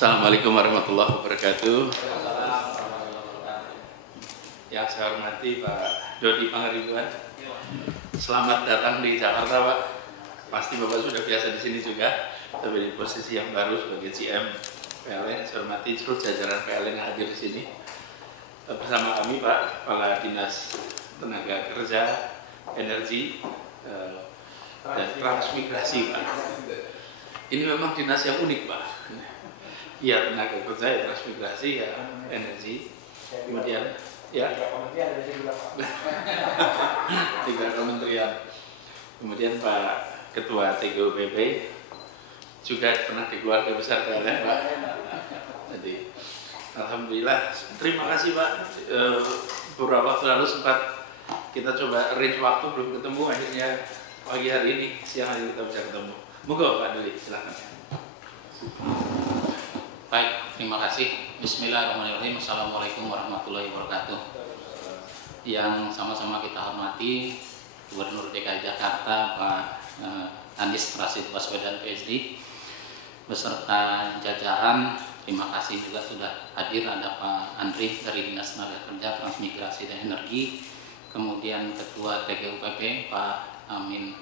Assalamualaikum warahmatullahi wabarakatuh. Yang saya hormati Pak Dodi Pangaribuan. Selamat datang di Jakarta, Pak. Pasti Bapak sudah biasa di sini juga, tapi di posisi yang baru sebagai GM PLN. Saya hormati seluruh jajaran PLN yang hadir di sini. Bersama kami Pak Kepala Dinas Tenaga Kerja, Energi, dan Transmigrasi, Pak. Ini memang dinas yang unik, Pak. Ya, tenaga kerja, ya, transmigrasi, ya, energi, kemudian ya tiga kementerian, kemudian Pak Ketua TGUPP juga pernah di keluarga besar PLN, Pak. Jadi alhamdulillah, terima kasih Pak. Beberapa waktu lalu sempat kita coba arrange waktu, belum ketemu, akhirnya pagi hari ini, siang hari kita bisa ketemu. Moga Pak Doli, silakan. Baik, terima kasih. Bismillahirrahmanirrahim. Assalamualaikum warahmatullahi wabarakatuh. Yang sama-sama kita hormati Gubernur DKI Jakarta Pak Anies Rashid Baswedan PSD beserta jajaran. Terima kasih juga sudah hadir. Ada Pak Andri dari Dinas Tenaga Kerja, Transmigrasi dan Energi, kemudian Ketua TGUPP Pak Amin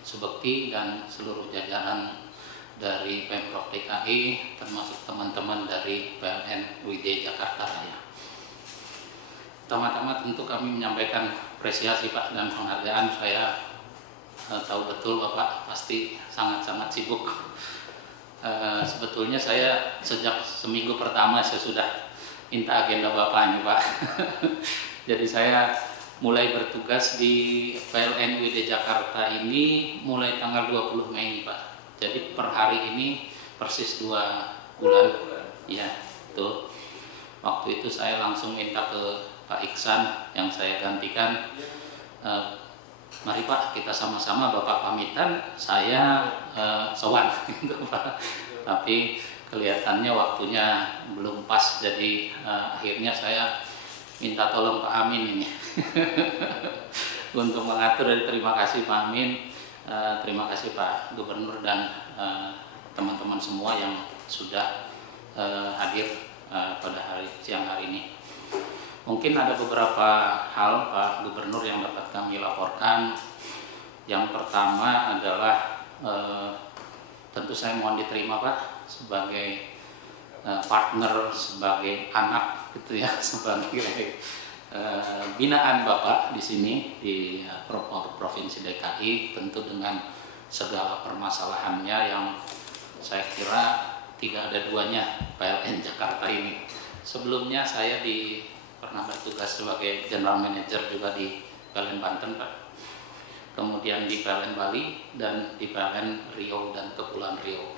Subekti, dan seluruh jajaran dari Pemprov DKI, termasuk teman-teman dari PLN UID Jakarta Raya. Pertama-tama tentu kami menyampaikan apresiasi Pak dan penghargaan. Saya tahu betul Bapak pasti sangat-sangat sibuk. Sebetulnya saya sejak seminggu pertama saya sudah minta agenda Bapak ini, Pak. Jadi saya mulai bertugas di PLN UID Jakarta ini mulai tanggal 20 Mei, Pak. Jadi per hari ini persis 2 bulan, ya itu. Waktu itu saya langsung minta ke Pak Iksan yang saya gantikan, mari Pak kita sama-sama, Bapak pamitan, saya sowan, gitu Pak. Tapi kelihatannya waktunya belum pas, jadi akhirnya saya minta tolong Pak Amin ini untuk mengatur. Dan terima kasih Pak Amin. Terima kasih Pak Gubernur dan teman-teman semua yang sudah hadir pada siang hari ini. Mungkin ada beberapa hal Pak Gubernur yang dapat kami laporkan. Yang pertama adalah tentu saya mohon diterima Pak sebagai partner, sebagai anak gitu ya, sebagai binaan Bapak di sini di Provinsi DKI, tentu dengan segala permasalahannya yang saya kira tidak ada duanya PLN Jakarta ini. Sebelumnya saya pernah bertugas sebagai General Manager juga di PLN Banten Pak, kemudian di PLN Bali dan di PLN Riau dan Kepulauan Riau.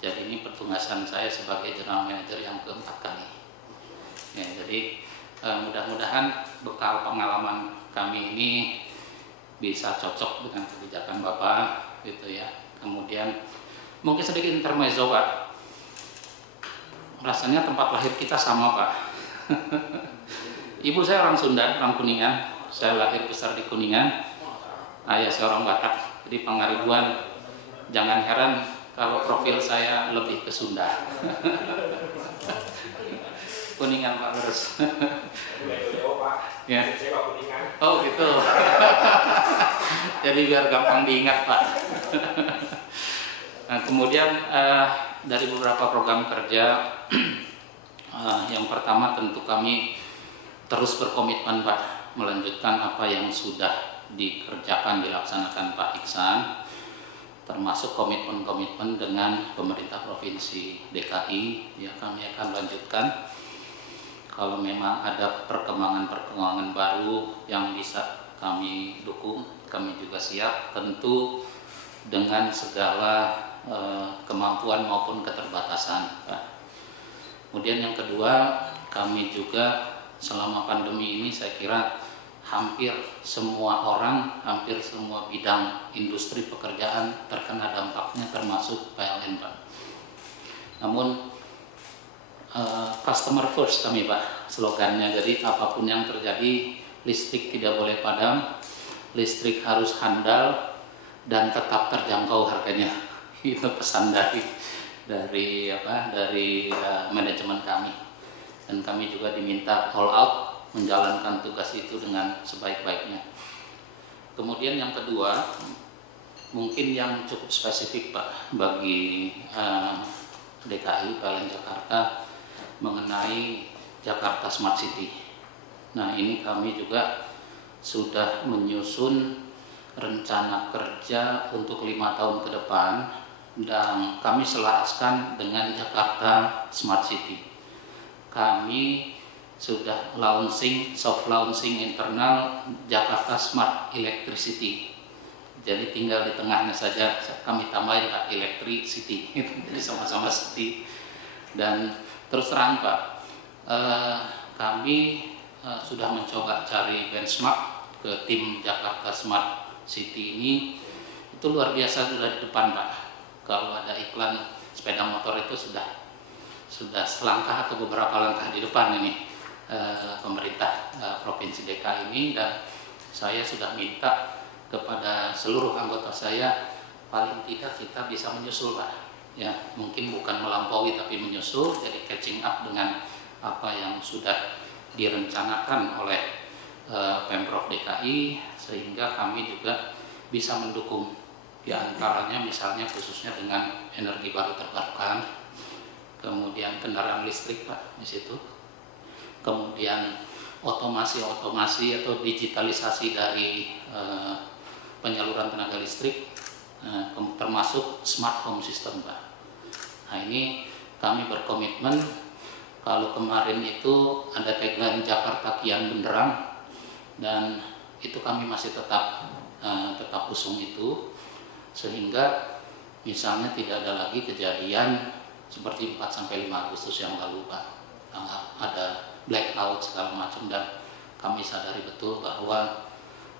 Jadi ini pertugasan saya sebagai General Manager yang keempat kali. Ya, jadi mudah-mudahan bekal pengalaman kami ini bisa cocok dengan kebijakan Bapak gitu ya. Kemudian mungkin sedikit intermezzo Pak. Rasanya tempat lahir kita sama Pak. Ibu saya orang Sunda, orang Kuningan. Saya lahir besar di Kuningan. Ayah saya orang Batak. Jadi Pangaribuan, jangan heran kalau profil saya lebih ke Sunda. Kuningan Pak terus. Ya. Oh gitu. Jadi biar gampang diingat Pak. Nah, kemudian dari beberapa program kerja, yang pertama tentu kami terus berkomitmen Pak melanjutkan apa yang sudah dikerjakan, dilaksanakan Pak Iksan, termasuk komitmen-komitmen dengan pemerintah Provinsi DKI. Ya, kami akan lanjutkan. Kalau memang ada perkembangan-perkembangan baru yang bisa kami dukung, kami juga siap, tentu dengan segala kemampuan maupun keterbatasan. Kemudian yang kedua, kami juga selama pandemi ini saya kira hampir semua orang, hampir semua bidang industri pekerjaan terkena dampaknya, termasuk PLN Pak. Namun customer first kami Pak slogannya. Jadi apapun yang terjadi, listrik tidak boleh padam, listrik harus handal dan tetap terjangkau harganya. Itu pesan dari manajemen kami, dan kami juga diminta all out menjalankan tugas itu dengan sebaik-baiknya. Kemudian yang kedua, mungkin yang cukup spesifik Pak bagi DKI PLN Jakarta mengenai Jakarta Smart City. Nah, ini kami juga sudah menyusun rencana kerja untuk 5 tahun ke depan, dan kami selaraskan dengan Jakarta Smart City. Kami sudah soft launching internal Jakarta Smart Electricity. Jadi tinggal di tengahnya saja kami tambahin Pak Electricity, jadi sama-sama city. Dan terus terang Pak, kami sudah mencoba cari benchmark ke tim Jakarta Smart City ini, itu luar biasa sudah di depan Pak. Kalau ada iklan sepeda motor itu sudah selangkah atau beberapa langkah di depan ini pemerintah Provinsi DKI ini, dan saya sudah minta kepada seluruh anggota saya paling tidak kita bisa menyusul Pak. Ya, mungkin bukan melampaui tapi menyusul, jadi catching up dengan apa yang sudah direncanakan oleh Pemprov DKI, sehingga kami juga bisa mendukung, di antaranya misalnya khususnya dengan energi baru terbarukan, kemudian kendaraan listrik Pak di situ, kemudian otomasi atau digitalisasi dari penyaluran tenaga listrik, termasuk smart home system Pak. Nah, ini kami berkomitmen. Kalau kemarin itu ada tagline Jakarta Kian Benderang, dan itu kami masih tetap usung itu, sehingga misalnya tidak ada lagi kejadian seperti 4-5 Agustus yang lalu Pak, ada blackout segala macam, dan kami sadari betul bahwa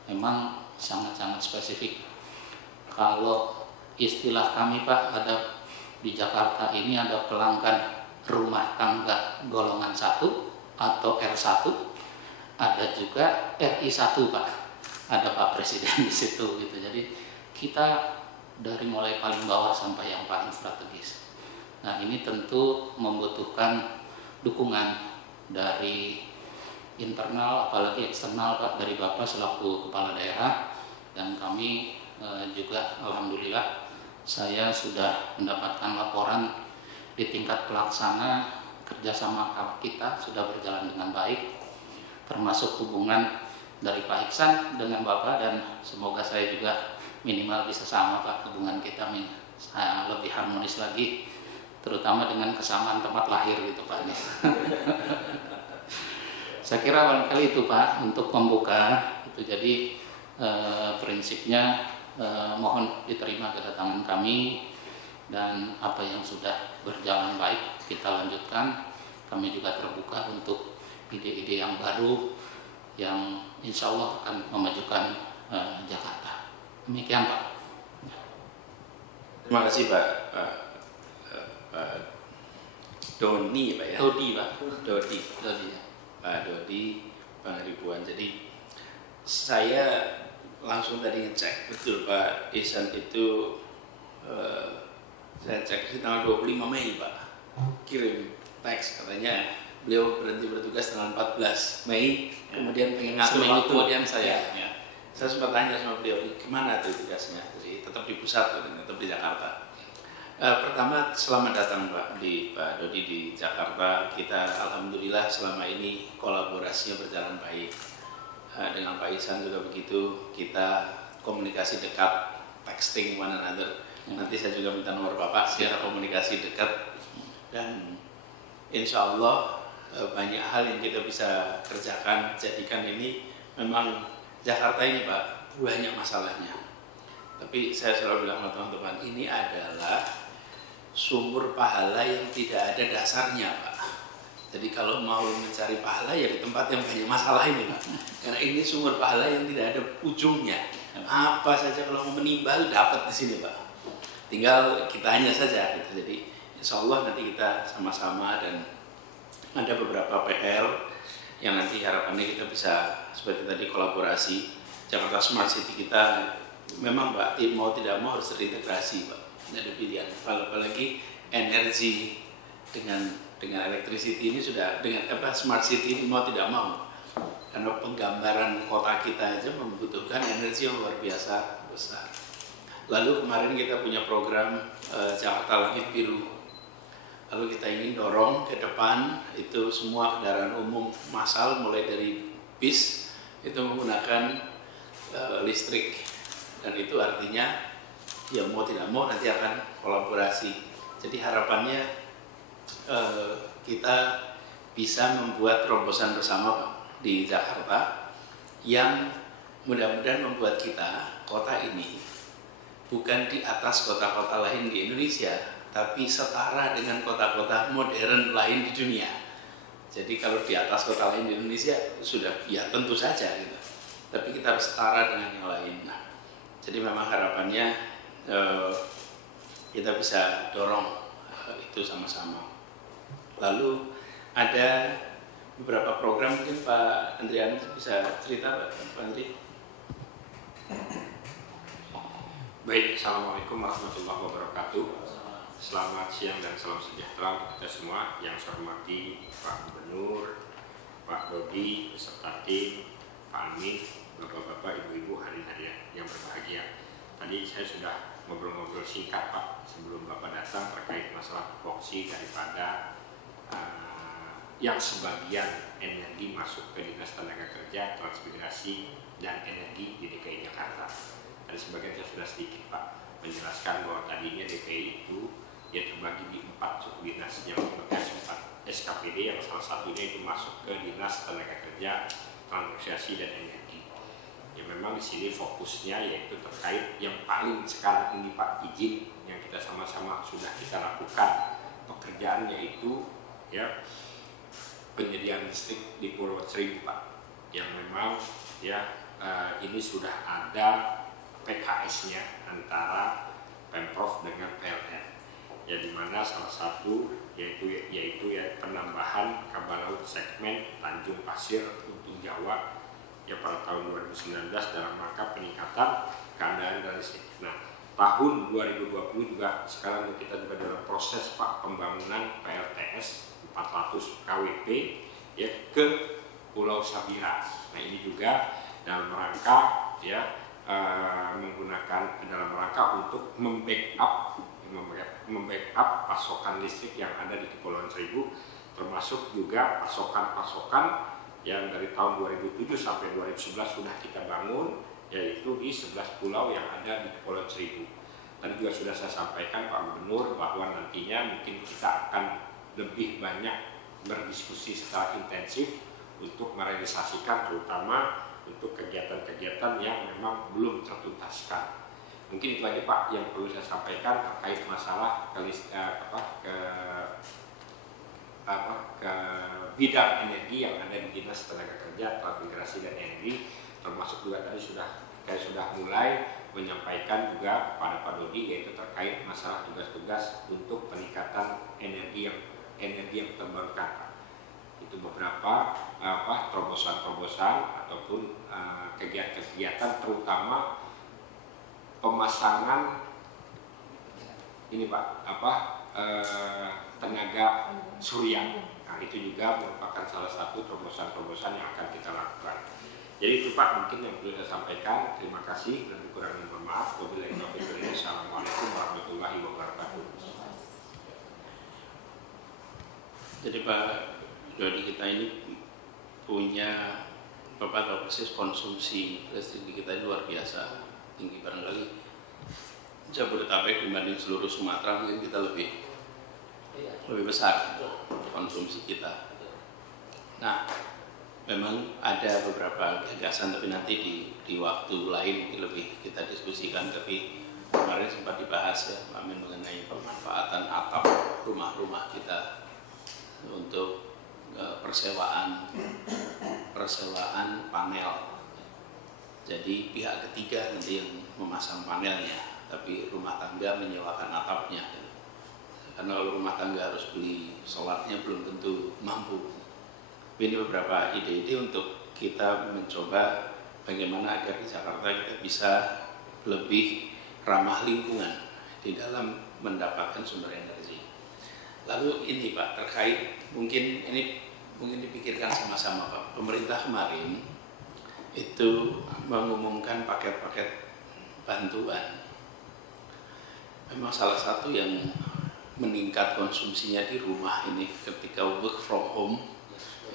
memang sangat-sangat spesifik. Kalau istilah kami Pak, ada di Jakarta ini ada pelanggan rumah tangga golongan 1 atau R1, ada juga RI1 Pak, ada Pak Presiden di situ gitu. Jadi kita dari mulai paling bawah sampai yang paling strategis. Nah, ini tentu membutuhkan dukungan dari internal apalagi eksternal Pak, dari Bapak selaku kepala daerah, dan kami juga alhamdulillah saya sudah mendapatkan laporan di tingkat pelaksana kerjasama kita sudah berjalan dengan baik, termasuk hubungan dari Pak Iksan dengan Bapak, dan semoga saya juga minimal bisa sama Pak, hubungan kita lebih harmonis lagi, terutama dengan kesamaan tempat lahir gitu Pak. Saya kira barangkali itu Pak untuk pembuka itu. Jadi prinsipnya mohon diterima kedatangan kami, dan apa yang sudah berjalan baik kita lanjutkan. Kami juga terbuka untuk ide-ide yang baru yang insya Allah akan memajukan Jakarta. Demikian Pak. Terima kasih Pak Doni Pak ya. Dodi Pak. Dodi. Ya. Pak Dodi Pangaribuan. Jadi saya langsung tadi ngecek betul Pak Ihsan itu saya cek di tanggal 25 Mei Pak, kirim teks katanya beliau berhenti bertugas tanggal 14 Mei, kemudian pengen ngatur seminggu waktu. kemudian saya Saya sempat tanya sama beliau, gimana tuh tugasnya? Jadi tetap di pusat, tetap di Jakarta. Pertama, selamat datang Pak Dodi di Jakarta. Kita alhamdulillah selama ini kolaborasinya berjalan baik. Dengan Pak Ihsan juga begitu, kita komunikasi dekat, texting one another. Nanti saya juga minta nomor Bapak, kita komunikasi dekat, dan insya Allah banyak hal yang kita bisa kerjakan, jadikan ini. Memang Jakarta ini Pak banyak masalahnya, tapi saya selalu bilang sama teman-teman, ini adalah sumber pahala yang tidak ada dasarnya Pak. Jadi kalau mau mencari pahala ya di tempat yang banyak masalah ini Pak, karena ini sumber pahala yang tidak ada ujungnya. Apa saja kalau mau menimbal dapat di sini Pak, tinggal kitanya saja gitu. Jadi insya Allah nanti kita sama-sama, dan ada beberapa PR yang nanti harapannya kita bisa seperti tadi kolaborasi. Jakarta Smart City kita memang Pak, mau tidak mau harus terintegrasi Pak, tidak ada pilihan. Apalagi energi dengan electricity ini sudah dengan smart city ini mau tidak mau, karena penggambaran kota kita aja membutuhkan energi yang luar biasa besar. Lalu kemarin kita punya program Jakarta Langit Biru. Lalu kita ingin dorong ke depan itu semua kendaraan umum massal mulai dari bis itu menggunakan listrik, dan itu artinya ya mau tidak mau nanti akan kolaborasi. Jadi harapannya kita bisa membuat terobosan bersama di Jakarta yang mudah-mudahan membuat kita kota ini bukan di atas kota-kota lain di Indonesia, tapi setara dengan kota-kota modern lain di dunia. Jadi kalau di atas kota lain di Indonesia sudah ya tentu saja gitu, tapi kita harus setara dengan yang lain. Nah, jadi memang harapannya kita bisa dorong itu sama-sama. Lalu ada beberapa program, mungkin Pak Andrian bisa cerita, Pak Andri. Baik, Assalamualaikum warahmatullahi wabarakatuh. Selamat siang dan salam sejahtera untuk kita semua. Yang saya hormati Pak Gubernur, Pak Dodi, beserta tim, Pak Amin, Bapak-bapak, Ibu-ibu, hadirin yang berbahagia. Tadi saya sudah ngobrol-ngobrol singkat Pak sebelum Bapak datang terkait masalah voksi daripada yang sebagian energi masuk ke Dinas Tenaga Kerja, Transmigrasi, dan Energi di DKI Jakarta. Tadi sebagian saya sudah sedikit Pak menjelaskan bahwa tadinya DKI itu ya terbagi di 4 suku dinas yang berbagai 4 SKPD, yang salah satunya itu masuk ke Dinas Tenaga Kerja, Transmigrasi, dan Energi. Ya memang di sini fokusnya yaitu terkait yang paling sekarang ini Pak, izin yang kita sama-sama sudah kita lakukan pekerjaan, yaitu ya penyediaan listrik di Pulau Seribu Pak, yang memang ya ini sudah ada PKS-nya antara Pemprov dengan PLN, ya dimana salah satu yaitu ya penambahan kabel laut segmen Tanjung Pasir Untung Jawa ya pada tahun 2019 dalam rangka peningkatan keadaan dari listrik. Nah, tahun 2020 juga sekarang kita juga dalam proses Pak pembangunan PLTS 400 kWp ya ke Pulau Sabira. Nah, ini juga dalam rangka ya menggunakan dalam rangka untuk membackup pasokan listrik yang ada di Kepulauan Seribu, termasuk juga pasokan-pasokan yang dari tahun 2007 sampai 2011 sudah kita bangun, yaitu di 11 pulau yang ada di Kepulauan Seribu. Dan juga sudah saya sampaikan Pak Gubernur bahwa nantinya mungkin kita akan lebih banyak berdiskusi secara intensif untuk merealisasikan terutama untuk kegiatan-kegiatan yang memang belum tertuntaskan. Mungkin itu aja Pak yang perlu saya sampaikan terkait masalah ke bidang energi yang ada di Dinas Tenaga Kerja, Transmigrasi, dan Energi, termasuk juga tadi sudah mulai menyampaikan juga pada Pak Dodi yaitu terkait masalah tugas-tugas untuk peningkatan energi yang terbarukan. Itu beberapa terobosan-terobosan ataupun kegiatan-kegiatan terutama pemasangan ini Pak tenaga surya. Nah, itu juga merupakan salah satu terobosan-terobosan yang akan kita lakukan. Jadi itu Pak mungkin yang perlu saya sampaikan. Terima kasih dan kurang mohon maaf. Wabillahi taufiq wal hidayah. Assalamualaikum warahmatullahi wabarakatuh. Jadi Pak Dodi, kita ini punya Bapak tahu persis konsumsi listrik di kita ini luar biasa tinggi. Barangkali Jabodetabek dibanding seluruh Sumatera mungkin kita lebih besar konsumsi kita. Nah, memang ada beberapa gagasan, tapi nanti di waktu lain lebih kita diskusikan. Tapi kemarin sempat dibahas ya Pak Amin mengenai pemanfaatan atap rumah-rumah kita untuk persewaan panel. Jadi pihak ketiga nanti yang memasang panelnya, tapi rumah tangga menyewakan atapnya. Karena kalau rumah tangga harus beli solarnya belum tentu mampu. Ini beberapa ide-ide untuk kita mencoba bagaimana agar di Jakarta kita bisa lebih ramah lingkungan di dalam mendapatkan sumber energi. Lalu ini Pak, terkait mungkin dipikirkan sama-sama Pak. Pemerintah kemarin itu mengumumkan paket-paket bantuan. Memang salah satu yang meningkat konsumsinya di rumah ini ketika work from home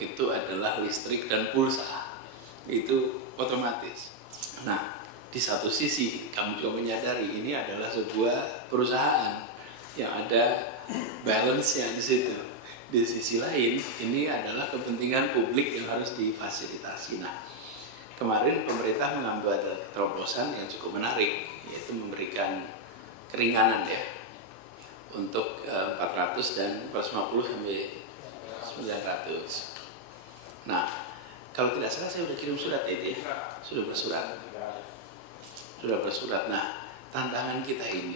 itu adalah listrik dan pulsa. Itu otomatis. Nah, di satu sisi kami juga menyadari ini adalah sebuah perusahaan yang ada balance-nya di situ. Di sisi lain, ini adalah kepentingan publik yang harus difasilitasi. Nah, kemarin pemerintah mengambil terobosan yang cukup menarik, yaitu memberikan keringanan ya untuk 400 dan 450 sampai 900. Nah, kalau tidak salah saya sudah kirim surat itu ya, sudah bersurat. Nah, tantangan kita ini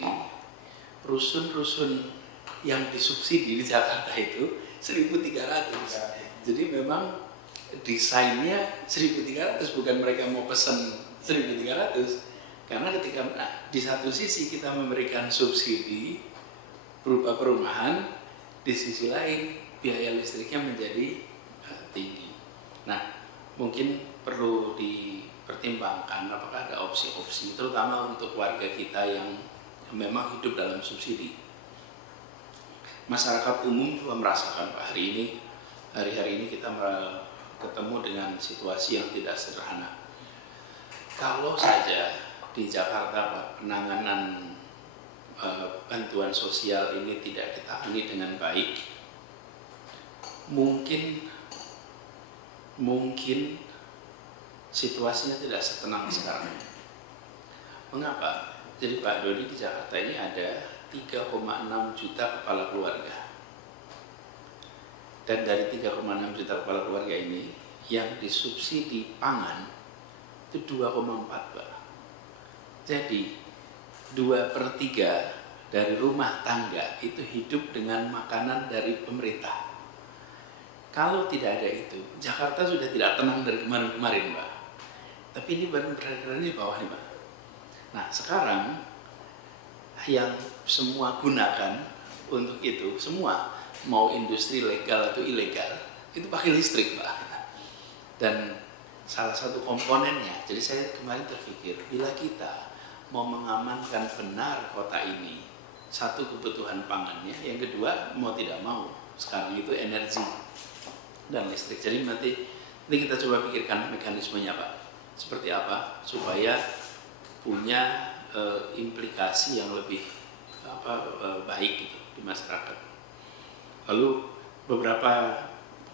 rusun-rusun yang disubsidi di Jakarta itu 1.300. Jadi memang desainnya 1.300, bukan mereka mau pesan 1.300. Karena ketika di satu sisi kita memberikan subsidi berupa perumahan, di sisi lain biaya listriknya menjadi tinggi. Nah, mungkin perlu dipertimbangkan apakah ada opsi-opsi, terutama untuk warga kita yang memang hidup dalam subsidi. Masyarakat umum juga merasakan Pak, hari-hari ini kita ketemu dengan situasi yang tidak sederhana. Kalau saja di Jakarta Pak, penanganan bantuan sosial ini tidak ditangani dengan baik, mungkin situasinya tidak setenang sekarang. Mengapa? Jadi Pak Dodi, di Jakarta ini ada 3,6 juta kepala keluarga. Dan dari 3,6 juta kepala keluarga ini yang disubsidi pangan itu 2,4 Pak. Jadi 2/3 dari rumah tangga itu hidup dengan makanan dari pemerintah. Kalau tidak ada itu, Jakarta sudah tidak tenang dari kemarin-kemarin Pak. Tapi ini baru berada di bawah nih Pak. Nah sekarang yang semua gunakan untuk itu, semua mau industri legal atau ilegal, itu pakai listrik Pak. Dan salah satu komponennya, jadi saya kemarin terpikir, bila kita mau mengamankan benar kota ini, satu kebutuhan pangannya, yang kedua mau tidak mau sekarang itu energi dan listrik. Jadi nanti ini kita coba pikirkan mekanismenya Pak, seperti apa supaya punya implikasi yang lebih baik gitu di masyarakat. Lalu beberapa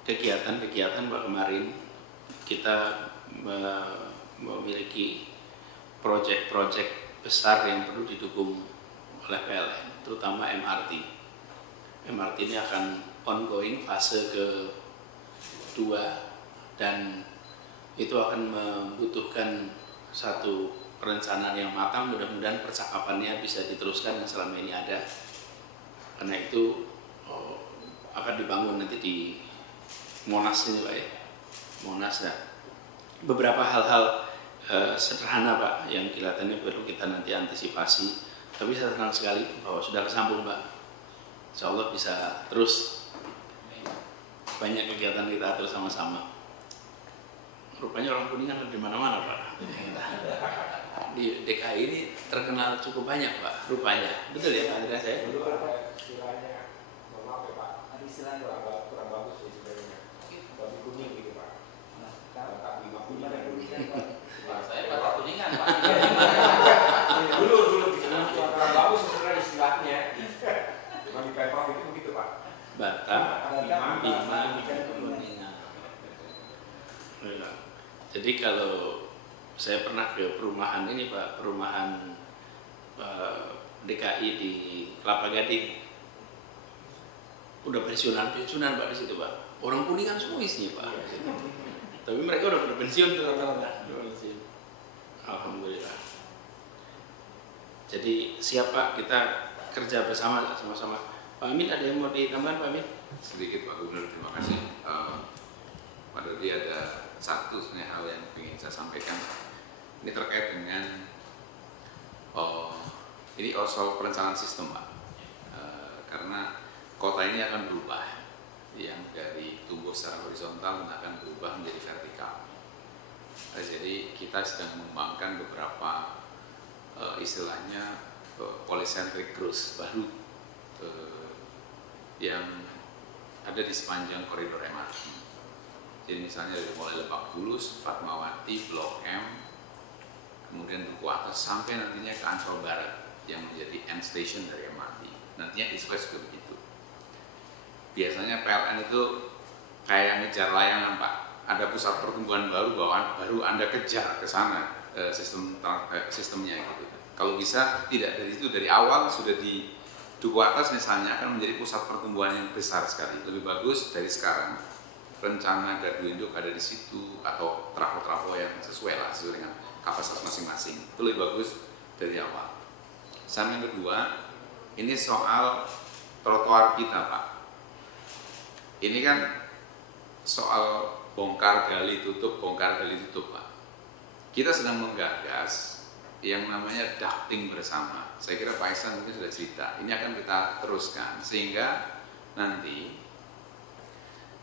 kegiatan Pak, kemarin kita memiliki proyek-proyek besar yang perlu didukung oleh PLN, terutama MRT. MRT ini akan ongoing fase ke-2 dan itu akan membutuhkan satu perencanaan yang matang. Mudah-mudahan percakapannya bisa diteruskan yang selama ini ada, karena itu akan dibangun nanti di Monas ini Pak ya, Monas ya. Beberapa hal-hal sederhana Pak yang kelihatannya perlu kita nanti antisipasi, tapi saya senang sekali bahwa sudah kesambung Pak. Insya Allah bisa terus banyak kegiatan kita atur sama-sama. Rupanya orang Kuningan ada di mana-mana Pak. Di DKI ini terkenal cukup banyak Pak, rupanya. Betul ya Pak Andreas saya? Istilahnya, maaf ya Pak, ada istilahnya kurang bagus sih sebenarnya. Babi kuning gitu Pak. Batak 50 Pak. Saya Batak Kuningan Pak. Dulu kurang bagus sebenarnya istilahnya. Cuma di Pemprov itu begitu Pak. Batak 5 Kuningan. Jadi kalau saya pernah ke perumahan ini Pak, perumahan DKI di Kelapa Gading, udah pensiunan Pak di situ Pak. Orang Kuningan semua isinya Pak. Tapi mereka udah berpensiun rata-rata. Alhamdulillah. Jadi siapa kita kerja bersama sama-sama. Pak Amin, ada yang mau ditambahkan Pak Amin? Sedikit Pak Gubernur, terima kasih. Pak Dodi, ada satu sebenarnya hal yang ingin saya sampaikan. Ini terkait dengan ini soal perencanaan sistem Pak. Karena kota ini akan berubah, yang dari tumbuh secara horizontal akan berubah menjadi vertikal. Jadi kita sedang mengembangkan beberapa istilahnya polycentric growth baru yang ada di sepanjang koridor MRT. Jadi misalnya dari mulai Lebak Bulus, Fatmawati, Blok M, kemudian Duku Atas sampai nantinya ke Ancol Barat yang menjadi end station dari MRT. Nantinya East West juga begitu. Biasanya PLN itu kayak ngejar layangan, Pak. Ada pusat pertumbuhan baru Anda kejar ke sana sistemnya gitu. Kalau bisa tidak dari itu, dari awal sudah di Duku Atas misalnya akan menjadi pusat pertumbuhan yang besar sekali. Lebih bagus dari sekarang rencana gardu induk ada di situ atau trafo-trafo yang sesuai dengan kapasitas masing-masing. Itu lebih bagus dari awal. Sama yang kedua, ini soal trotoar kita, Pak. Ini kan soal bongkar gali tutup, Pak. Kita sedang menggagas yang namanya ducting bersama. Saya kira Pak Ihsan mungkin sudah cerita. Ini akan kita teruskan sehingga nanti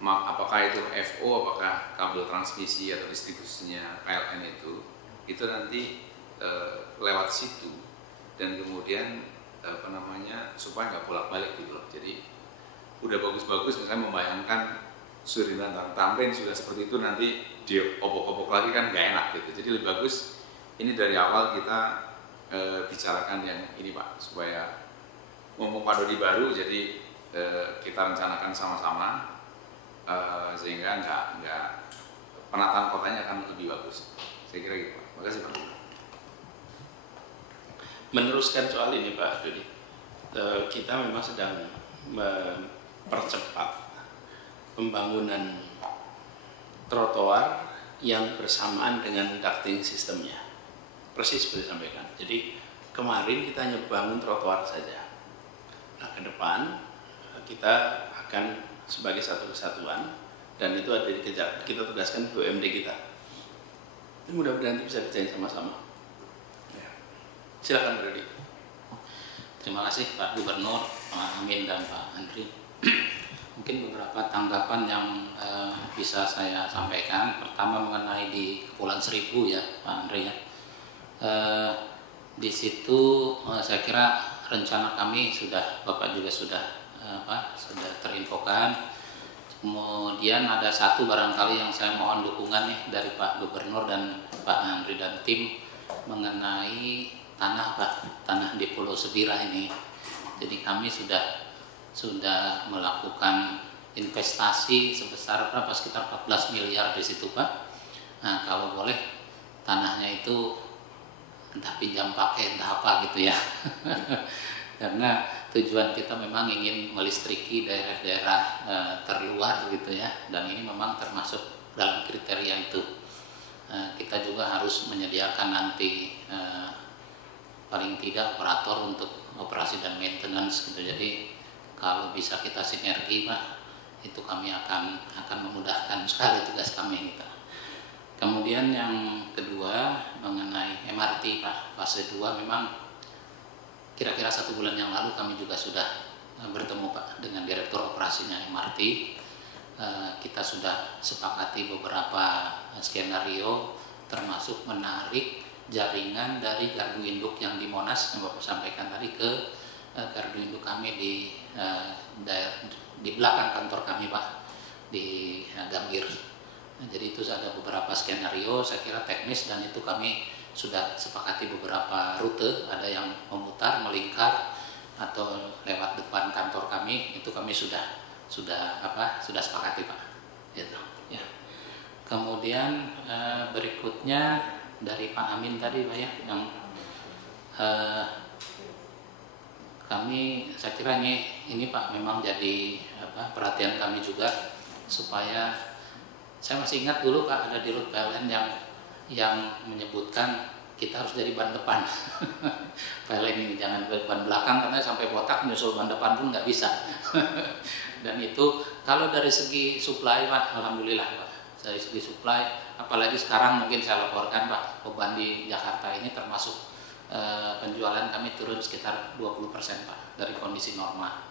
apakah itu FO, apakah kabel transmisi atau distribusinya PLN itu nanti lewat situ dan kemudian supaya nggak bolak-balik gitu loh. Jadi udah bagus-bagus misalnya membayangkan Sudirman Tamrin sudah seperti itu, nanti diobok-obok lagi kan nggak enak gitu. Jadi lebih bagus ini dari awal kita bicarakan yang ini, Pak, supaya mumpung Pak Dodi baru, jadi kita rencanakan sama-sama sehingga nggak penataan kotanya akan lebih bagus. Saya kira gitu, Pak. Terima kasih, Pak. Meneruskan soal ini, Pak Dodi, kita memang sedang mempercepat pembangunan trotoar yang bersamaan dengan ducting sistemnya. Persis seperti disampaikan. Jadi kemarin kita hanya bangun trotoar saja. Nah, ke depan kita akan sebagai satu kesatuan dan itu ada kita tugaskan BUMD kita. Ini mudah-mudahan bisa kerjain sama-sama. Ya. Silakan Brady. Terima kasih Pak Gubernur, Pak Amin dan Pak Andri. Mungkin beberapa tanggapan yang bisa saya sampaikan. Pertama mengenai di Kepulauan Seribu ya Pak Andri ya. Di situ saya kira rencana kami Bapak juga sudah terinfokan. Kemudian ada satu barangkali yang saya mohon dukungan nih dari Pak Gubernur dan Pak Andri dan tim mengenai tanah, Pak, tanah di Pulau Sebira ini. Jadi kami sudah melakukan investasi sebesar berapa, sekitar 14 miliar di situ, Pak. Nah, kalau boleh tanahnya itu entah pinjam pakai entah apa gitu ya. Karena tujuan kita memang ingin melistriki daerah-daerah terluar gitu ya, dan ini memang termasuk dalam kriteria itu. Kita juga harus menyediakan nanti paling tidak operator untuk operasi dan maintenance gitu. Jadi kalau bisa kita sinergi, Pak, itu kami akan memudahkan sekali tugas kami gitu. Kemudian yang kedua mengenai MRT, Pak, fase 2 memang kira-kira 1 bulan yang lalu kami juga sudah bertemu, Pak, dengan direktur operasinya MRT. Kita sudah sepakati beberapa skenario termasuk menarik jaringan dari gardu induk yang di Monas yang Bapak sampaikan tadi ke gardu induk kami di belakang kantor kami, Pak, di Gambir. Nah, jadi itu ada beberapa skenario, saya kira teknis, dan itu kami sudah sepakati beberapa rute, ada yang memutar, melingkar, atau lewat depan kantor kami, itu kami sudah sepakati, Pak. Gitu, ya. Kemudian berikutnya dari Pak Amin tadi, Pak ya, yang kami, saya kira ini Pak memang jadi perhatian kami juga, supaya saya masih ingat dulu Pak ada di Rut PLN yang menyebutkan kita harus dari ban depan. PLN ini jangan ke ban belakang karena sampai botak menyusul ban depan pun nggak bisa. Dan itu kalau dari segi supply, Pak, alhamdulillah, Pak, dari segi supply, apalagi sekarang mungkin saya laporkan, Pak, beban di Jakarta ini termasuk penjualan kami turun sekitar 20%, Pak, dari kondisi normal.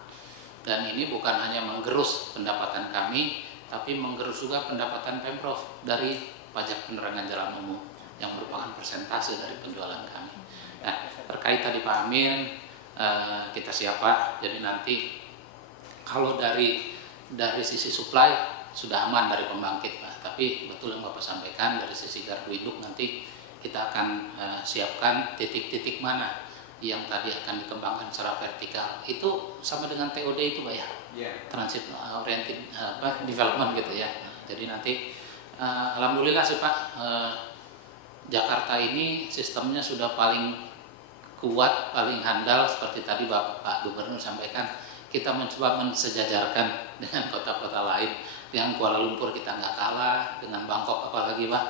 Dan ini bukan hanya menggerus pendapatan kami, tapi menggerus juga pendapatan Pemprov dari pajak penerangan jalan umum yang merupakan persentase dari penjualan kami. Nah, terkait tadi Pak Amin, kita siapa? Jadi nanti kalau dari sisi supply sudah aman dari pembangkit Pak, tapi betul yang Bapak sampaikan dari sisi gardu induk nanti kita akan siapkan titik-titik mana yang tadi akan dikembangkan secara vertikal. Itu sama dengan TOD itu Pak ya? Transit oriented development gitu ya. Jadi nanti alhamdulillah sih Pak, Jakarta ini sistemnya sudah paling kuat, paling handal seperti tadi Pak Gubernur sampaikan. Kita mencoba mensejajarkan dengan kota-kota lain. Dengan Kuala Lumpur kita nggak kalah, dengan Bangkok apalagi Pak,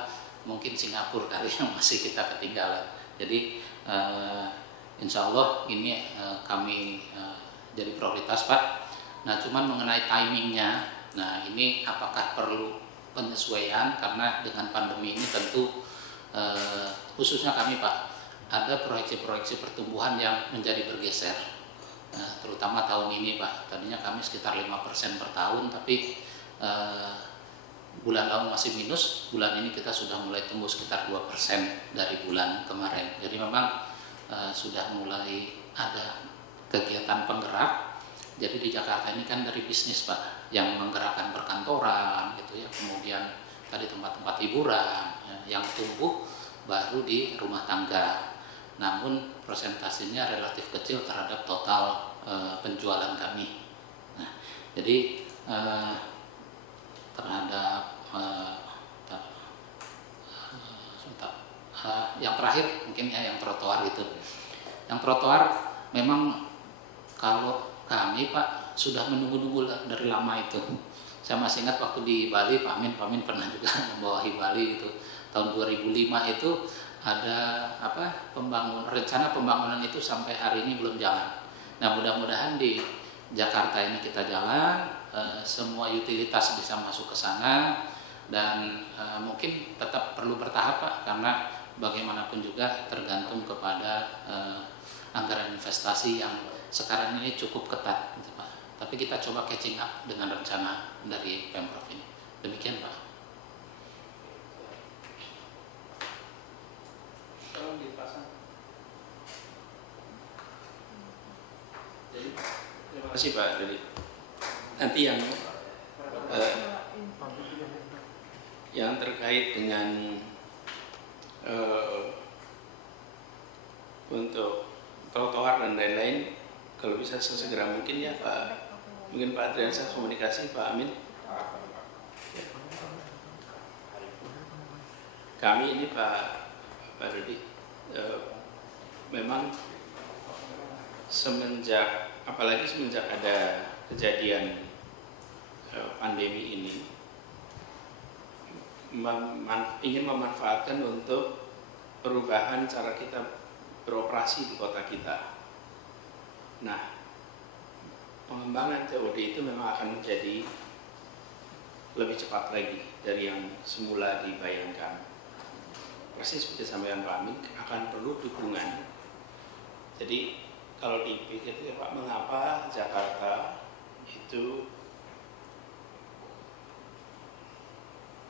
mungkin Singapura kali yang masih kita ketinggalan. Jadi insya Allah ini kami jadi prioritas Pak. Nah cuman mengenai timingnya, nah ini apakah perlu penyesuaian karena dengan pandemi ini tentu khususnya kami Pak, ada proyeksi-proyeksi pertumbuhan yang menjadi bergeser. Terutama tahun ini Pak, tadinya kami sekitar 5% per tahun, tapi bulan lalu masih minus, bulan ini kita sudah mulai tumbuh sekitar 2% dari bulan kemarin. Jadi memang sudah mulai ada kegiatan penggerak. Jadi di Jakarta ini kan dari bisnis Pak, yang menggerakkan perkantoran gitu ya, kemudian tadi tempat-tempat hiburan yang tumbuh baru di rumah tangga. Namun presentasinya relatif kecil terhadap total penjualan kami. Nah, jadi terhadap yang terakhir mungkin ya yang trotoar itu. Yang trotoar memang kalau kami Pak sudah menunggu-nunggu dari lama itu. Saya masih ingat waktu di Bali Pak Amin pernah juga membawahi Bali itu tahun 2005 itu ada rencana pembangunan itu sampai hari ini belum jalan. Nah mudah-mudahan di Jakarta ini kita jalan, semua utilitas bisa masuk ke sana dan mungkin tetap perlu bertahap Pak, karena bagaimanapun juga tergantung kepada anggaran investasi yang sekarang ini cukup ketat gitu Pak. Tapi kita coba catching up dengan rencana dari Pemprov ini. Demikian Pak. Terima kasih Pak. Jadi nanti yang terkait dengan untuk trotoar dan lain-lain, kalau bisa sesegera mungkin ya Pak. Mungkin Pak Adriansyah komunikasi Pak Amin. Kami ini Pak Dodi memang apalagi semenjak ada kejadian pandemi ini ingin memanfaatkan untuk perubahan cara kita beroperasi di kota kita. Nah, pengembangan TOD itu memang akan menjadi lebih cepat lagi dari yang semula dibayangkan. Persis seperti sampaikan Pak Amin, akan perlu dukungan. Jadi kalau dipikir ya Pak, mengapa Jakarta itu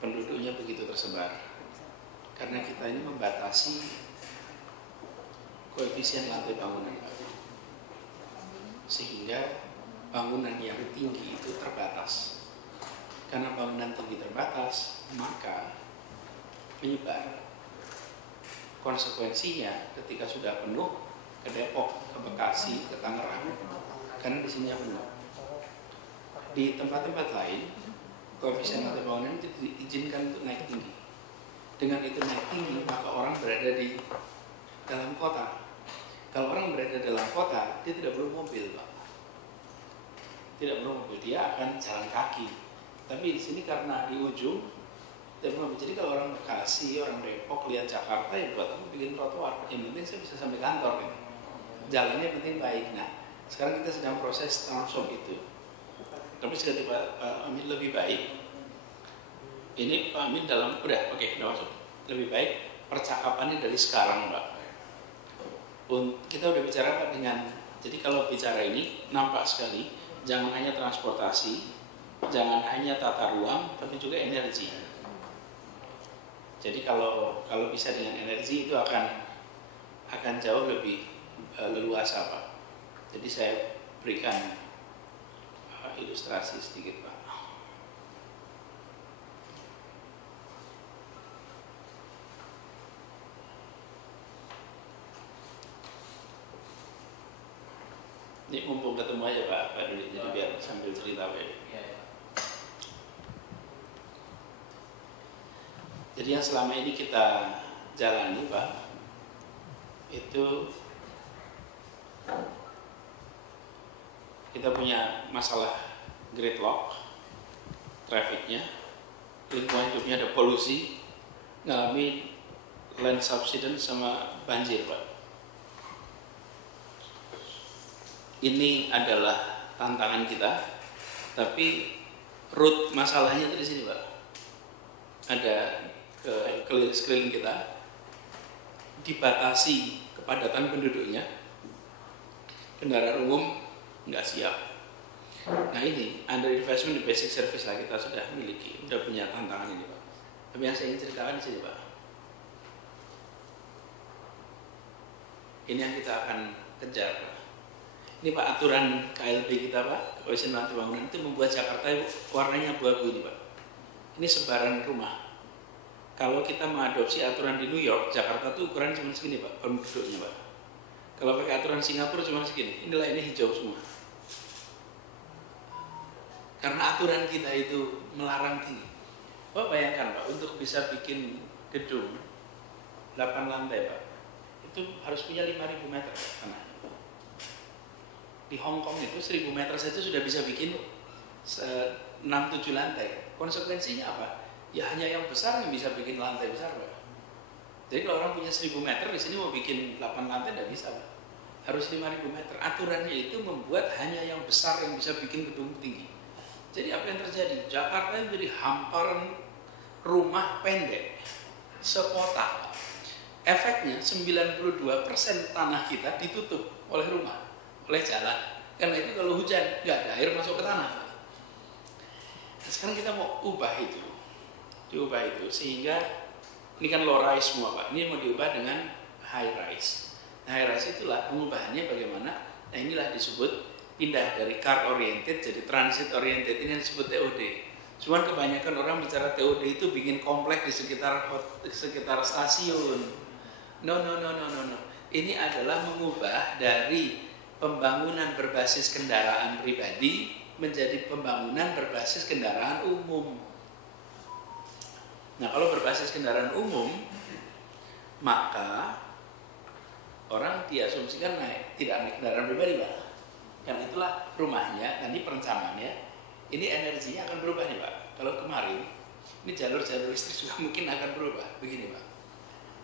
penduduknya begitu tersebar? Karena kita ini membatasi koefisien lantai bangunan, sehingga bangunan yang tinggi itu terbatas. Karena bangunan tinggi terbatas, maka menyebar. Konsekuensinya ketika sudah penuh ke Depok, ke Bekasi, ke Tangerang, karena di sini penuh. Di tempat-tempat lain, koefisien lantai bangunan itu diizinkan untuk naik tinggi. Dengan itu naik tinggi, maka orang berada di dalam kota. Kalau orang berada dalam kota, dia tidak perlu mobil, Pak. Tidak perlu mobil, dia akan jalan kaki. Tapi di sini karena di ujung, tidak perlu mobil. Jadi kalau orang Bekasi, orang Depok lihat Jakarta, ya buat apa bikin trotoar? Yang penting saya bisa sampai kantor, gitu. Jalannya penting baik. Nah, sekarang kita sedang proses transform itu. Tapi sekali Pak Amin lebih baik. Ini Pak Amin udah masuk. Lebih baik percakapannya dari sekarang, Pak. Kita udah bicara Pak dengan, jadi kalau bicara ini nampak sekali jangan hanya transportasi, jangan hanya tata ruang, tapi juga energi. Jadi kalau bisa dengan energi itu akan jauh lebih leluasa, Pak. Jadi saya berikan ilustrasi sedikit, Pak. Ini mumpung ketemu aja Pak Duli, jadi biar sambil cerita Pak. Jadi yang selama ini kita jalani Pak, itu kita punya masalah gridlock, trafficnya, lingkungan hidupnya ada polusi, ngalami land subsidence sama banjir Pak. Ini adalah tantangan kita, tapi root masalahnya itu di sini Pak. Ada sekeliling kita dibatasi kepadatan penduduknya, kendaraan umum nggak siap. Nah ini under investment di basic service lah kita sudah miliki, sudah punya tantangan ini Pak. Tapi yang saya ingin ceritakan di sini Pak, ini yang kita akan kejar Pak. Ini Pak aturan KLB kita Pak, Kepolisian Lantai Bangunan itu membuat Jakarta warnanya abu-abu ini Pak. Ini sebaran rumah. Kalau kita mengadopsi aturan di New York, Jakarta tuh ukuran cuma segini Pak, penduduknya Pak. Kalau pakai aturan Singapura cuma segini, inilah ini hijau semua. Karena aturan kita itu melarang tinggi. Pak bayangkan Pak, untuk bisa bikin gedung 8 lantai Pak, itu harus punya 5.000 meter tanah. Di Hong Kong itu 1.000 meter saja sudah bisa bikin 6-7 lantai. Konsekuensinya apa? Ya hanya yang besar yang bisa bikin lantai besar Pak. Jadi kalau orang punya 1.000 meter di sini mau bikin 8 lantai tidak bisa Pak. Harus 5.000 meter. Aturannya itu membuat hanya yang besar yang bisa bikin gedung tinggi. Jadi apa yang terjadi? Jakarta menjadi hamparan rumah pendek sekota. Efeknya 92% tanah kita ditutup oleh rumah, oleh jalan. Karena itu kalau hujan nggak ada air masuk ke tanah. Nah, sekarang kita mau ubah itu, diubah itu sehingga ini kan low rise semua Pak. Ini mau diubah dengan high rise. Nah, high rise itulah pengubahannya bagaimana? Nah inilah disebut pindah dari car oriented jadi transit oriented. Ini yang disebut TOD. Cuman kebanyakan orang bicara TOD itu bikin kompleks di sekitar stasiun. No. Ini adalah mengubah dari pembangunan berbasis kendaraan pribadi menjadi pembangunan berbasis kendaraan umum. Nah, kalau berbasis kendaraan umum, maka orang diasumsikan tidak naik kendaraan pribadi, Pak. Karena itulah rumahnya, nanti perencanaannya, ini energinya akan berubah nih, Pak. Kalau kemarin, ini jalur-jalur listrik juga mungkin akan berubah. Begini, Pak.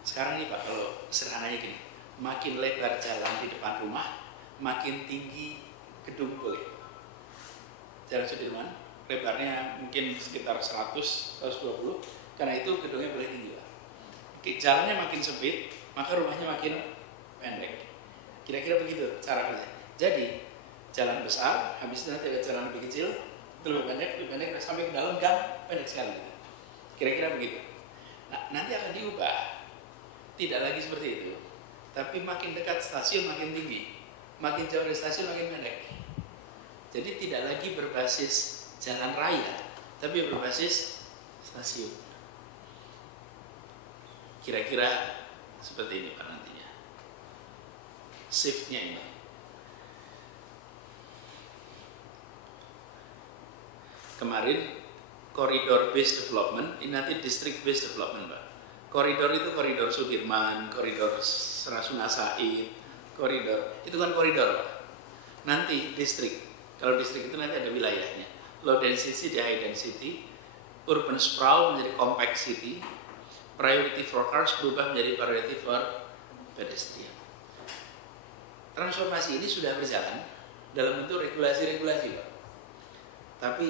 Sekarang nih, Pak, kalau sederhananya gini, makin lebar jalan di depan rumah, makin tinggi gedung boleh. Jalan Sudirman, lebarnya mungkin sekitar 100-120, karena itu gedungnya boleh tinggi Pak. Jalannya makin sempit, maka rumahnya makin pendek. Kira-kira begitu cara kerja. Jadi jalan besar, habis itu nanti ada jalan lebih kecil, itu lebih pendek, sampai ke dalam gang pendek sekali. Kira-kira begitu. Nah nanti akan diubah, tidak lagi seperti itu, tapi makin dekat stasiun makin tinggi, makin jauh dari stasiun makin pendek. Jadi tidak lagi berbasis jalan raya, tapi berbasis stasiun. Kira-kira seperti ini Pak nantinya. Shift-nya ini. Kemarin koridor based development, ini nanti district based development Pak. Koridor itu koridor Sudirman, koridor Rasuna Said, koridor, itu kan koridor Pak. Nanti distrik. Kalau distrik itu nanti ada wilayahnya. Low density di high density, urban sprawl menjadi compact city, priority for cars berubah menjadi priority for pedestrian. Transformasi ini sudah berjalan dalam bentuk regulasi-regulasi Pak. Tapi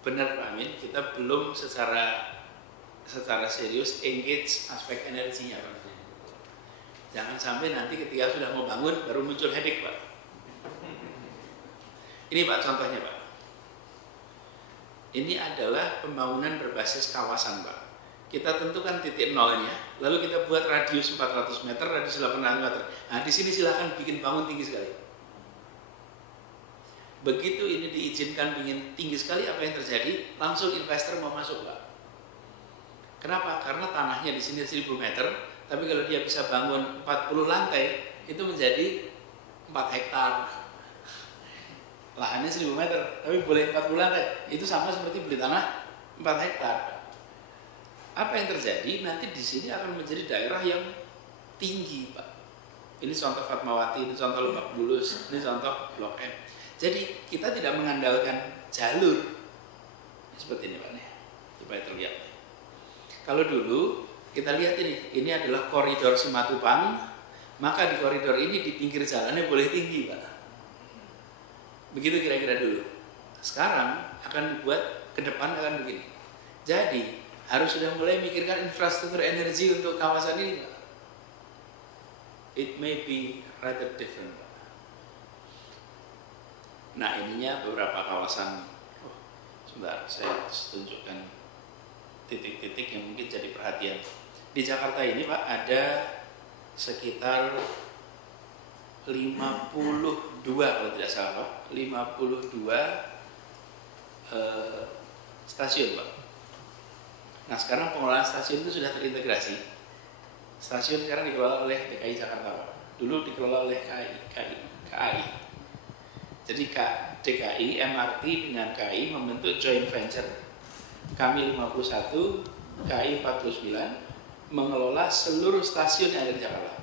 benar Pak Amin, kita belum secara serius engage aspek energinya Pak. Jangan sampai nanti ketika sudah mau bangun baru muncul headache Pak. Ini Pak contohnya Pak. Ini adalah pembangunan berbasis kawasan Pak. Kita tentukan titik nolnya, lalu kita buat radius 400 meter, radius 800 meter. Nah di sini silahkan bikin bangun tinggi sekali. Begitu ini diizinkan bikin tinggi sekali, apa yang terjadi? Langsung investor mau masuk Pak. Kenapa? Karena tanahnya di sini 1000 meter, tapi kalau dia bisa bangun 40 lantai, itu menjadi 4 hektar. Lahannya 1000 meter, tapi boleh 40 lantai. Itu sama seperti beli tanah 4 hektar. Apa yang terjadi? Nanti di sini akan menjadi daerah yang tinggi, Pak. Ini contoh Fatmawati, ini contoh Lebak Bulus, ini contoh Blok M. Jadi kita tidak mengandalkan jalur seperti ini, Pak. Supaya terlihat. Kalau dulu kita lihat ini adalah koridor Simatupang, maka di koridor ini di pinggir jalannya boleh tinggi, Pak. Begitu kira-kira dulu. Sekarang akan dibuat ke depan akan begini. Jadi harus sudah mulai mikirkan infrastruktur energi untuk kawasan ini, Pak. It may be rather different, Pak. Nah ininya beberapa kawasan. Sebentar, saya tunjukkan titik-titik yang mungkin jadi perhatian. Di Jakarta ini Pak ada sekitar 52 kalau tidak salah Pak, 52 stasiun Pak. Nah sekarang pengelolaan stasiun itu sudah terintegrasi. Stasiun sekarang dikelola oleh DKI Jakarta Pak. Dulu dikelola oleh KAI. Jadi DKI, MRT dengan KAI membentuk joint venture. Kami 51, KAI 49 mengelola seluruh stasiun yang ada di Jakarta.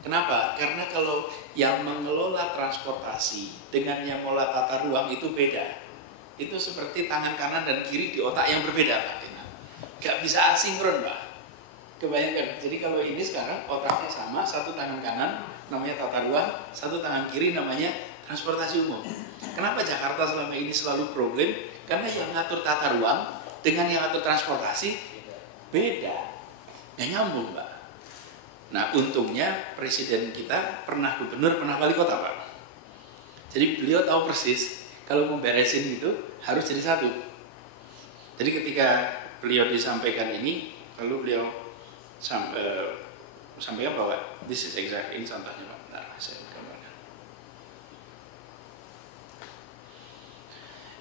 Kenapa? Karena kalau yang mengelola transportasi dengan yang mengelola tata ruang itu beda. Itu seperti tangan kanan dan kiri di otak yang berbeda, Pak. Gak bisa asinkron, Pak. Kebayangkan. Jadi kalau ini sekarang otaknya sama, satu tangan kanan namanya tata ruang, satu tangan kiri namanya transportasi umum. Kenapa Jakarta selama ini selalu problem? Karena yang ngatur tata ruang dengan yang ngatur transportasi beda. Nggak nyambung, Pak. Nah, untungnya presiden kita pernah gubernur, pernah wali kota, Pak. Jadi beliau tahu persis kalau memberesin itu harus jadi satu. Jadi ketika beliau disampaikan ini, lalu beliau sampaikan bahwa this is exact, ini contohnya Pak. Bentar, saya gambarkan.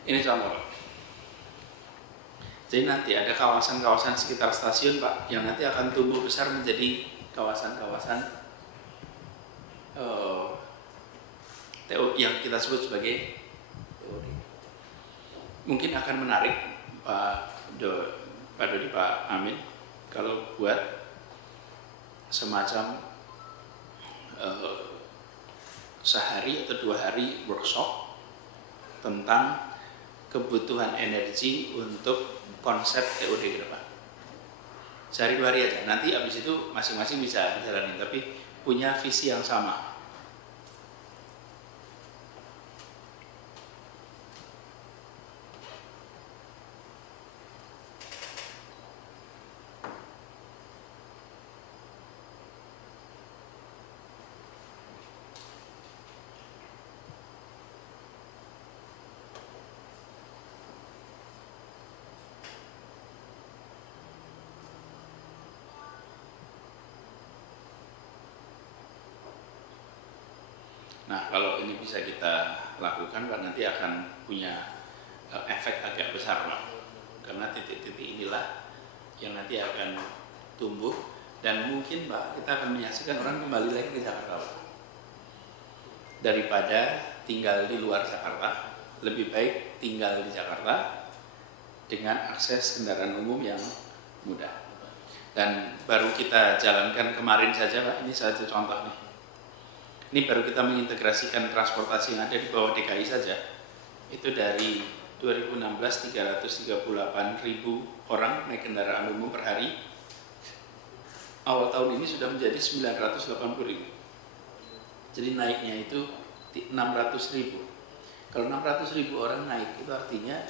Ini contoh Pak. Jadi nanti ada kawasan-kawasan sekitar stasiun Pak, yang nanti akan tumbuh besar menjadi kawasan-kawasan yang kita sebut sebagai TOD. Mungkin akan menarik Pak Dodi, Pak Amin, kalau buat semacam sehari atau 2 hari workshop tentang kebutuhan energi untuk konsep TOD ke depan. Sehari 2 hari aja. Nanti abis itu masing-masing bisa jalanin, tapi punya visi yang sama. Nah, kalau ini bisa kita lakukan, Pak, nanti akan punya efek agak besar, Pak. Karena titik-titik inilah yang nanti akan tumbuh dan mungkin, Pak, kita akan menyaksikan orang kembali lagi ke Jakarta, Pak. Daripada tinggal di luar Jakarta, lebih baik tinggal di Jakarta dengan akses kendaraan umum yang mudah. Dan baru kita jalankan kemarin saja, Pak, ini satu contoh nih. Ini baru kita mengintegrasikan transportasi yang ada di bawah DKI saja. Itu dari 2016 338.000 orang naik kendaraan umum per hari. Awal tahun ini sudah menjadi 980.000. Jadi naiknya itu 600.000. Kalau 600.000 orang naik, itu artinya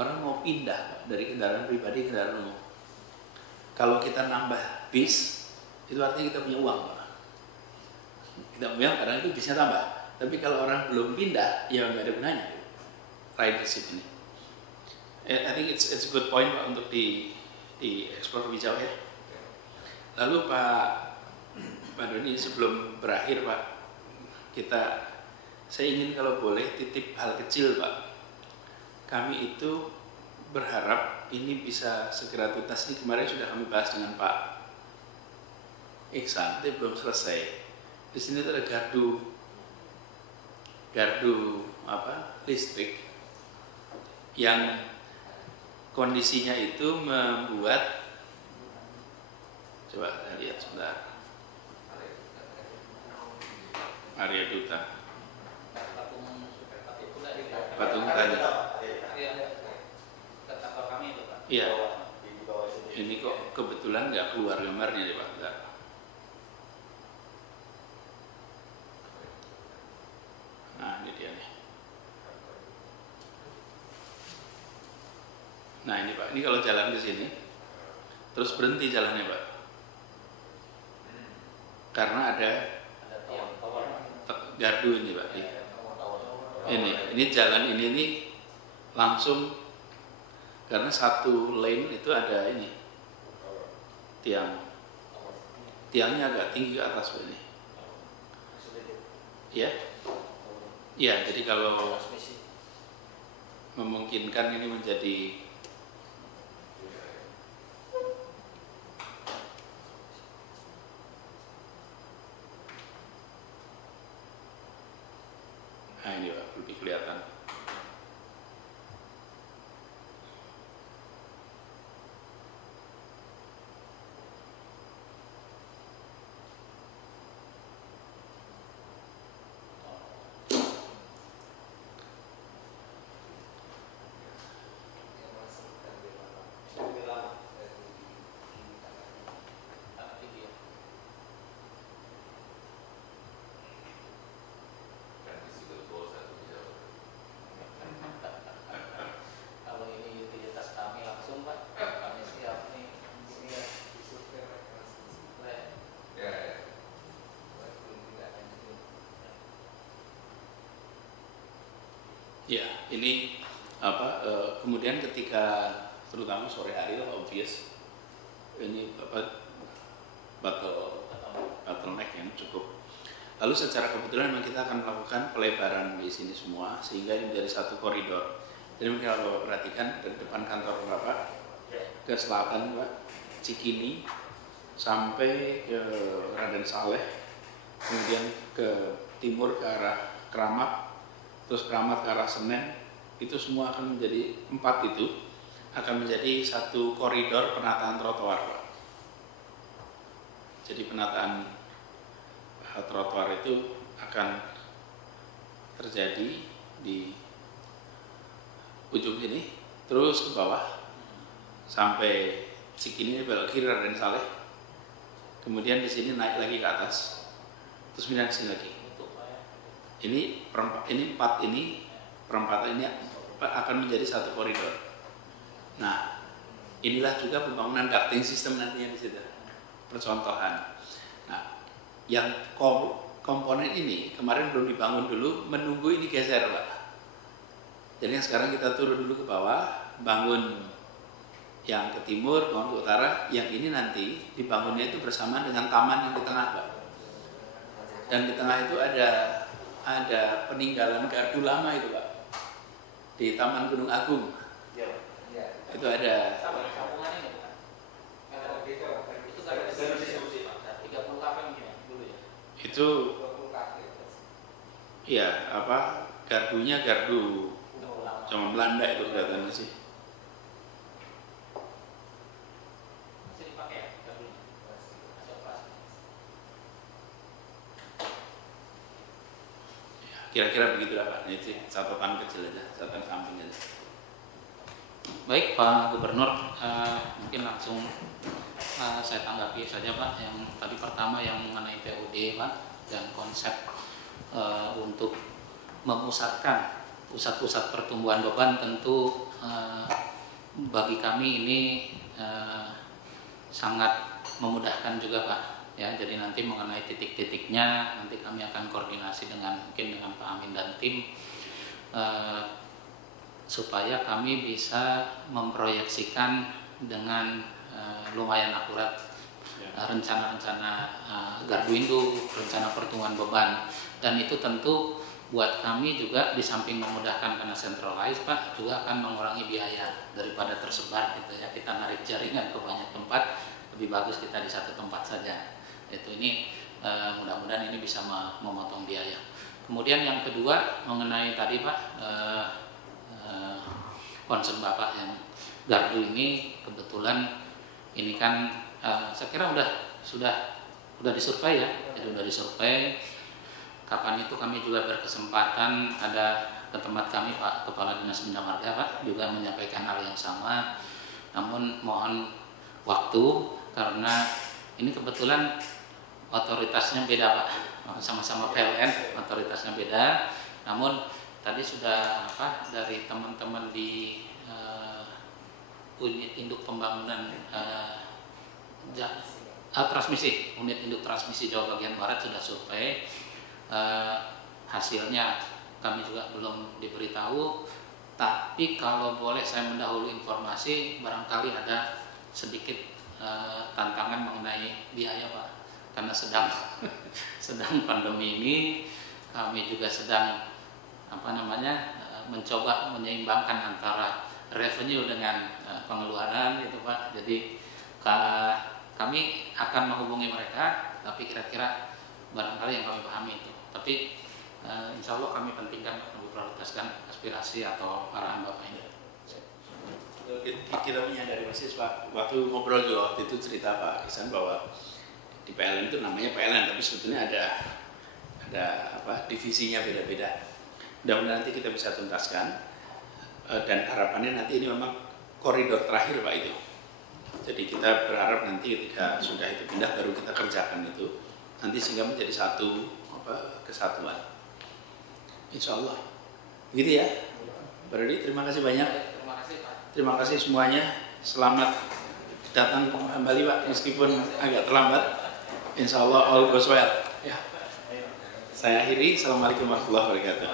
orang mau pindah dari kendaraan pribadi ke kendaraan umum. Kalau kita nambah bis, itu artinya kita punya uang, Pak. Kita punya, kadang itu bisnya tambah. Tapi kalau orang belum pindah, ya nggak ada gunanya ridership ini. I think it's a good point Pak untuk di explore lebih jauh ya. Lalu Pak Doni, sebelum berakhir Pak, saya ingin kalau boleh titip hal kecil Pak. Kami itu berharap ini bisa segera tuntas. Ini kemarin sudah kami bahas dengan Pak Iksan, tapi belum selesai. Di sini ada gardu listrik yang kondisinya itu membuat, coba saya lihat sebentar, Arya Duta patung tadi. Iya, ini kok kebetulan nggak keluar gambarnya deh Pak. Bentar. Nah ini dia nih. Nah ini Pak, ini kalau jalan ke sini terus berhenti jalannya Pak, karena ada gardu ini Pak. Ini jalan ini langsung, karena satu lane itu ada ini tiangnya agak tinggi ke atas Pak ini. Ya, ya. Jadi kalau memungkinkan ini menjadi ini Pak, lebih kelihatan. Ya, ini kemudian ketika terutama sore hari lah obvious ini bottleneck yang cukup. Lalu secara kebetulan memang kita akan melakukan pelebaran di sini semua sehingga ini menjadi satu koridor. Jadi mungkin kalau perhatikan dari depan kantor Bapak ke selatan Pak, Cikini sampai ke Raden Saleh, kemudian ke timur ke arah Keramat, terus Keramat ke arah Senen, itu semua akan menjadi 4 itu akan menjadi satu koridor penataan trotoar Pak. Jadi penataan trotoar itu akan terjadi di ujung sini terus ke bawah sampai Cikini belok kiri Raden Saleh, kemudian di sini naik lagi ke atas terus pindah ke sini lagi. Ini perempatan ini akan menjadi satu koridor. Nah, inilah juga pembangunan ducting system nantinya di situ. Percontohan. Nah, yang komponen ini kemarin belum dibangun dulu, menunggu ini geser Pak. Jadi yang sekarang kita turun dulu ke bawah, bangun yang ke timur, bangun ke utara, yang ini nanti dibangunnya itu bersama dengan taman yang di tengah Pak. Dan di tengah itu ada peninggalan gardu lama itu Pak, di Taman Gunung Agung. Itu ada itu ya gardunya gardu zaman Belanda itu kelihatannya sih. Kira-kira begitulah Pak. Ini catatan kecil aja, catatan samping aja. Baik Pak Gubernur, mungkin langsung saya tanggapi saja Pak. Yang tadi pertama yang mengenai PUD Pak dan konsep untuk memusatkan pusat-pusat pertumbuhan beban, tentu bagi kami ini sangat memudahkan juga Pak. Ya, jadi nanti mengenai titik-titiknya nanti kami akan koordinasi mungkin dengan Pak Amin dan tim supaya kami bisa memproyeksikan dengan lumayan akurat rencana-rencana gardu induk, rencana pertumbuhan beban, dan itu tentu buat kami juga di samping memudahkan karena centralized Pak, juga akan mengurangi biaya daripada tersebar gitu ya, kita narik jaringan ke banyak tempat, lebih bagus kita di satu tempat saja. Ini mudah-mudahan ini bisa memotong biaya. Kemudian yang kedua mengenai tadi Pak, concern Bapak yang gardu ini kebetulan ini kan saya kira sudah disurvei ya, jadi sudah disurvei. Kapan itu kami juga berkesempatan ada ke tempat kami Pak Kepala Dinas Bina Marga Pak juga menyampaikan hal yang sama. Namun mohon waktu karena ini kebetulan otoritasnya beda Pak, sama-sama PLN otoritasnya beda. Namun tadi sudah dari teman-teman di unit induk pembangunan transmisi, unit induk transmisi Jawa bagian Barat sudah survei. Hasilnya kami juga belum diberitahu, tapi kalau boleh saya mendahului informasi, barangkali ada sedikit tantangan mengenai biaya Pak, karena sedang pandemi ini, kami juga sedang mencoba menyeimbangkan antara revenue dengan pengeluaran gitu Pak. Jadi kami akan menghubungi mereka, tapi kira-kira barangkali yang kami pahami itu. Tapi insya Allah kami pentingkan untuk prioritaskan aspirasi atau arahan Bapak ini. Kita menyadari persis Pak, waktu ngobrol juga waktu itu cerita Pak Ihsan bahwa di PLN itu namanya PLN, tapi sebetulnya ada divisinya beda-beda. Mudah-mudahan nanti kita bisa tuntaskan, dan harapannya nanti ini memang koridor terakhir Pak itu. Jadi kita berharap nanti ketika sudah itu pindah baru kita kerjakan itu nanti sehingga menjadi satu kesatuan. Insya Allah. Begitu ya. Berarti terima kasih banyak. Terima kasih Pak. Terima kasih semuanya. Selamat datang kembali Pak, meskipun agak terlambat. Insya Allah all goes well. Ya. Saya akhiri. Assalamualaikum warahmatullahi wabarakatuh.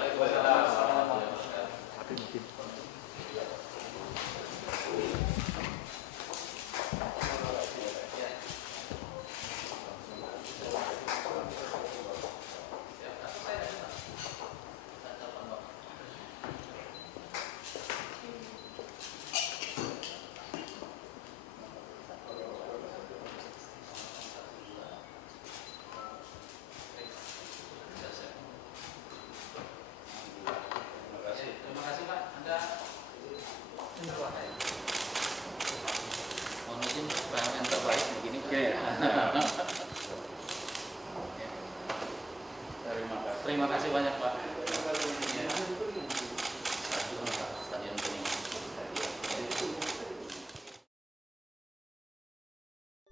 Terima kasih banyak Pak.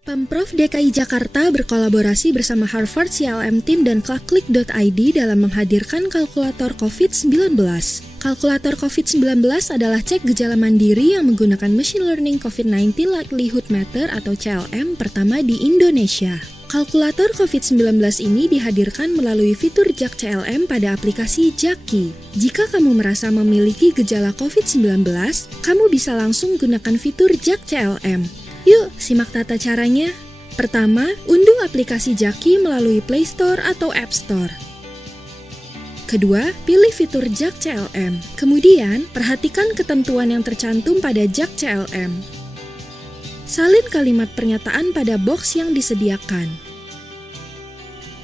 Pemprov DKI Jakarta berkolaborasi bersama Harvard CLM Team dan Clockclick.id dalam menghadirkan kalkulator COVID-19. Kalkulator COVID-19 adalah cek gejala mandiri yang menggunakan Machine Learning COVID-19 Likelihood Meter atau CLM pertama di Indonesia. Kalkulator COVID-19 ini dihadirkan melalui fitur JAK CLM pada aplikasi Jaki. Jika kamu merasa memiliki gejala COVID-19, kamu bisa langsung gunakan fitur JAK CLM. Yuk, simak tata caranya. Pertama, unduh aplikasi Jaki melalui Play Store atau App Store. Kedua, pilih fitur JAK CLM. Kemudian, perhatikan ketentuan yang tercantum pada JAK CLM. Salin kalimat pernyataan pada box yang disediakan.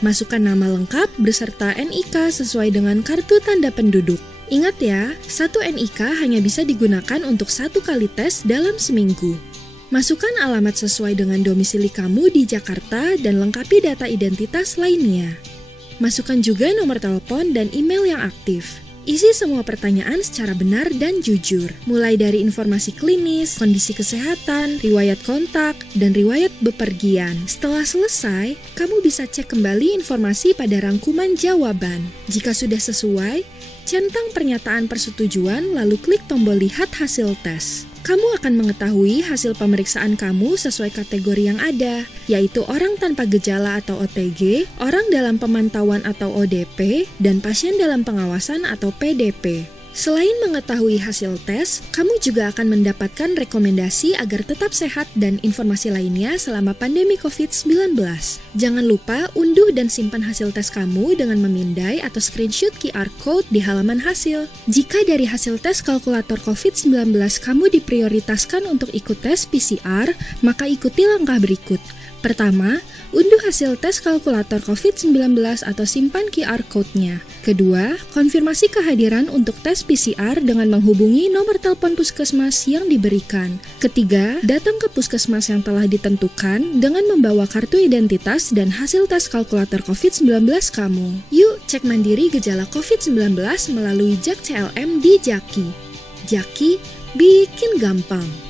Masukkan nama lengkap beserta NIK sesuai dengan kartu tanda penduduk. Ingat ya, satu NIK hanya bisa digunakan untuk 1 kali tes dalam seminggu. Masukkan alamat sesuai dengan domisili kamu di Jakarta dan lengkapi data identitas lainnya. Masukkan juga nomor telepon dan email yang aktif. Isi semua pertanyaan secara benar dan jujur, mulai dari informasi klinis, kondisi kesehatan, riwayat kontak, dan riwayat bepergian. Setelah selesai, kamu bisa cek kembali informasi pada rangkuman jawaban. Jika sudah sesuai, centang pernyataan persetujuan lalu klik tombol lihat hasil tes. kamu akan mengetahui hasil pemeriksaan kamu sesuai kategori yang ada, yaitu orang tanpa gejala atau OTG, orang dalam pemantauan atau ODP, dan pasien dalam pengawasan atau PDP. Selain mengetahui hasil tes, kamu juga akan mendapatkan rekomendasi agar tetap sehat dan informasi lainnya selama pandemi COVID-19. Jangan lupa unduh dan simpan hasil tes kamu dengan memindai atau screenshot QR Code di halaman hasil. Jika dari hasil tes kalkulator COVID-19 kamu diprioritaskan untuk ikut tes PCR, maka ikuti langkah berikut. Pertama, unduh hasil tes kalkulator COVID-19 atau simpan QR Code-nya. Kedua, konfirmasi kehadiran untuk tes PCR dengan menghubungi nomor telepon puskesmas yang diberikan. Ketiga, datang ke puskesmas yang telah ditentukan dengan membawa kartu identitas dan hasil tes kalkulator COVID-19 kamu. Yuk, cek mandiri gejala COVID-19 melalui Jak CLM di Jaki. Jaki, bikin gampang.